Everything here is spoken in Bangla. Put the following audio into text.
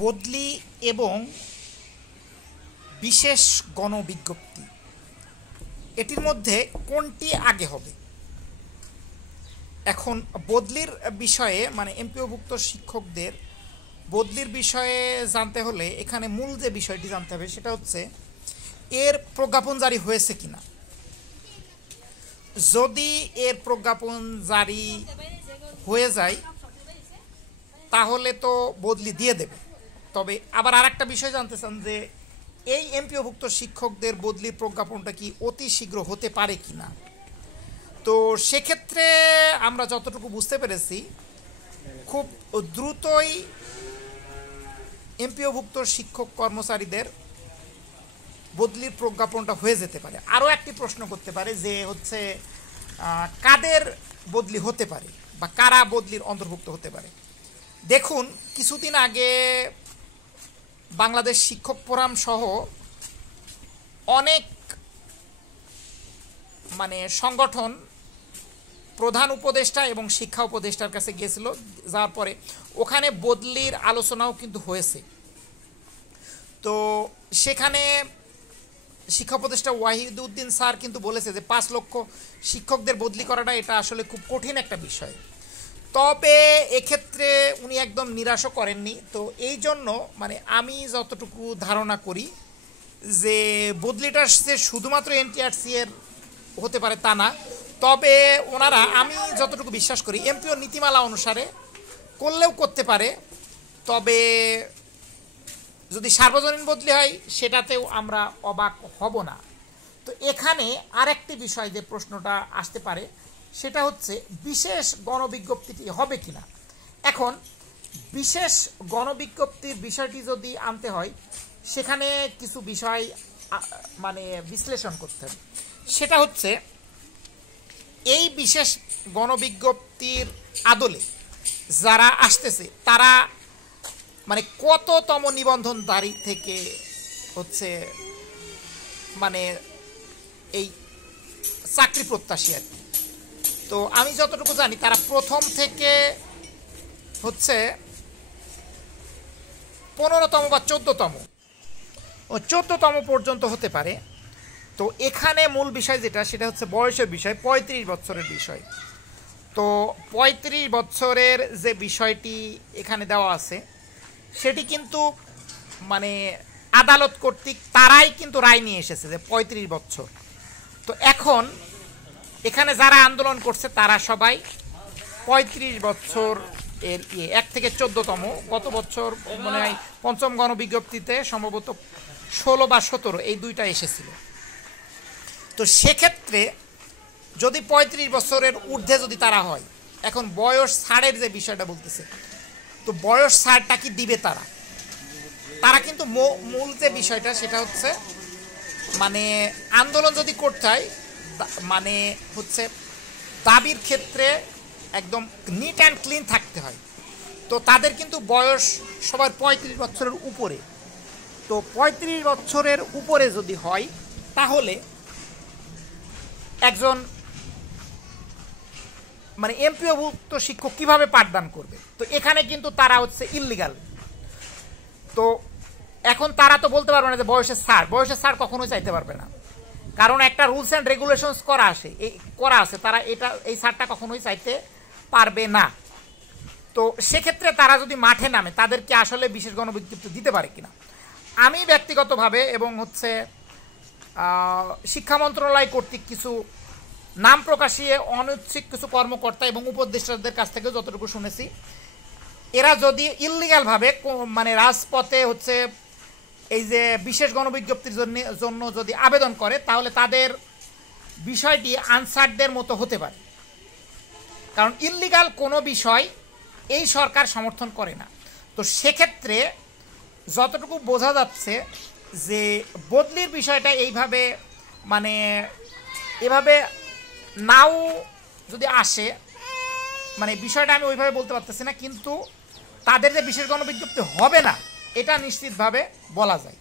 বদলি এবং বিশেষ গণবিজ্ঞপ্তি এটির মধ্যে কোনটি আগে হবে? এখন বদলির বিষয়ে মানে এমপিওভুক্ত শিক্ষকদের বদলির বিষয়ে জানতে হলে এখানে মূল যে বিষয়টি জানতে হবে সেটা হচ্ছে এর প্রজ্ঞাপন জারি হয়েছে কিনা। যদি এর প্রজ্ঞাপন জারি হয়ে যায় তাহলে তো বদলি দিয়ে দেবে। তবে আবার আরেকটা বিষয় জানতে চান যে এই এমপিওভুক্ত শিক্ষকদের বদলির প্রজ্ঞাপনটা কি অতি শীঘ্র হতে পারে কিনা। তো সেক্ষেত্রে আমরা যতটুকু বুঝতে পেরেছি খুব দ্রুতই এমপিওভুক্ত শিক্ষক কর্মচারীদের বদলির প্রজ্ঞাপনটা হয়ে যেতে পারে। আরও একটি প্রশ্ন করতে পারে যে হচ্ছে কাদের বদলি হতে পারে বা কারা বদলির অন্তর্ভুক্ত হতে পারে। দেখুন, কিছুদিন আগে বাংলাদেশ শিক্ষক ফোরাম সহ অনেক সংগঠন প্রধান উপদেষ্টা এবং শিক্ষা উপদেষ্টার কাছে গিয়েছিল, যাওয়ার পরে ওখানে বদলির আলোচনাও কিন্তু হয়েছে। তো সেখানে শিক্ষা উপদেষ্টা ওয়াহিদউদ্দিন স্যার কিন্তু বলেছে যে 5 লক্ষ শিক্ষকদের বদলি করাটা এটা আসলে খুব কঠিন একটা বিষয়। তবে এক্ষেত্রে উনি একদম নিরাশও করেননি। তো এই জন্য আমি যতটুকু ধারণা করি যে বদলিটা যে শুধুমাত্র এনটিআরসি এর হতে পারে তা না, তবে ওনারা আমি যতটুকু বিশ্বাস করি এমপিও নীতিমালা অনুসারে করলেও করতে পারে। তবে যদি সার্বজনীন বদলি হয় সেটাতেও আমরা অবাক হব না। তো এখানে আরেকটি বিষয় যে প্রশ্নটা আসতে পারে সেটা হচ্ছে বিশেষ গণবিজ্ঞপ্তিটি হবে কিনা। এখন বিশেষ গণবিজ্ঞপ্তির বিষয়টি যদি আনতে হয় সেখানে কিছু বিষয় বিশ্লেষণ করতে হবে। সেটা হচ্ছে এই বিশেষ গণবিজ্ঞপ্তির আদলে যারা আসতেছে তারা কততম নিবন্ধন তারিখ থেকে হচ্ছে এই চাকরি প্রত্যাশী আর কি। তো আমি যতটুকু জানি তারা প্রথম থেকে হচ্ছে 15তম বা 14তম পর্যন্ত হতে পারে। তো এখানে মূল বিষয় যেটা সেটা হচ্ছে বয়সের বিষয়, 35 বছরের বিষয়। তো 35 বছরের যে বিষয়টি এখানে দেওয়া আছে সেটি কিন্তু আদালত কর্তৃক তারাই কিন্তু রায় নিয়ে এসেছে যে 35 বছর। তো এখন এখানে যারা আন্দোলন করছে তারা সবাই 35 বছর এর 1 থেকে 14তম, গত বছর মনে হয় 5ম গণবিজ্ঞপ্তিতে সম্ভবত 16 বা 17 এই দুইটা এসেছিল। তো সেক্ষেত্রে যদি 35 বছরের ঊর্ধ্বে যদি তারা হয়, এখন বয়স ছাড়ের যে বিষয়টা বলতেছে, তো বয়স ছাড়টা কি দিবে তারা কিন্তু মূল যে বিষয়টা সেটা হচ্ছে আন্দোলন যদি করতে হয় হচ্ছে দাবির ক্ষেত্রে একদম নিট অ্যান্ড ক্লিন থাকতে হয়। তো তাদের কিন্তু বয়স সবার 35 বছরের উপরে। তো 35 বছরের উপরে যদি হয় তাহলে একজন এমপিওভুক্ত শিক্ষক কিভাবে পাঠদান করবে। তো এখানে কিন্তু তারা হচ্ছে ইললিগাল। তো এখন তারা তো বলতে পারবে না যে বয়সের ছাড় কখনোই চাইতে পারবে না, কারণ একটা রুলস অ্যান্ড রেগুলেশনস করা আছে, তারা এই ছাড়টা কখনোই চাইতে পারবে না। তো সেক্ষেত্রে তারা যদি মাঠে নামে তাদেরকে আসলে বিশেষ গণবিজ্ঞপ্তি দিতে পারে কিনা। আমি ব্যক্তিগতভাবে এবং হচ্ছে শিক্ষা মন্ত্রণালয় কর্তৃক কিছু নাম প্রকাশিয়ে অনৈচ্ছিক কিছু কর্মকর্তা এবং উপদেষ্টাদের কাছ থেকে যতটুকু শুনেছি, এরা যদি ইললিগালভাবে রাজপথে হচ্ছে এই যে বিশেষ গণবিজ্ঞপ্তির জন্য যদি আবেদন করে তাহলে তাদের বিষয়টি আনসারদের মতো হতে পারে, কারণ ইললিগাল কোনো বিষয় এই সরকার সমর্থন করে না। তো সেক্ষেত্রে যতটুকু বোঝা যাচ্ছে যে বদলির বিষয়টা এইভাবে এভাবে নাও যদি আসে, বিষয়টা আমি ওইভাবে বলতে পারতেছি না, কিন্তু তাদের যে বিশেষ গণবিজ্ঞপ্তি হবে না এটা নিশ্চিতভাবে বলা যায়।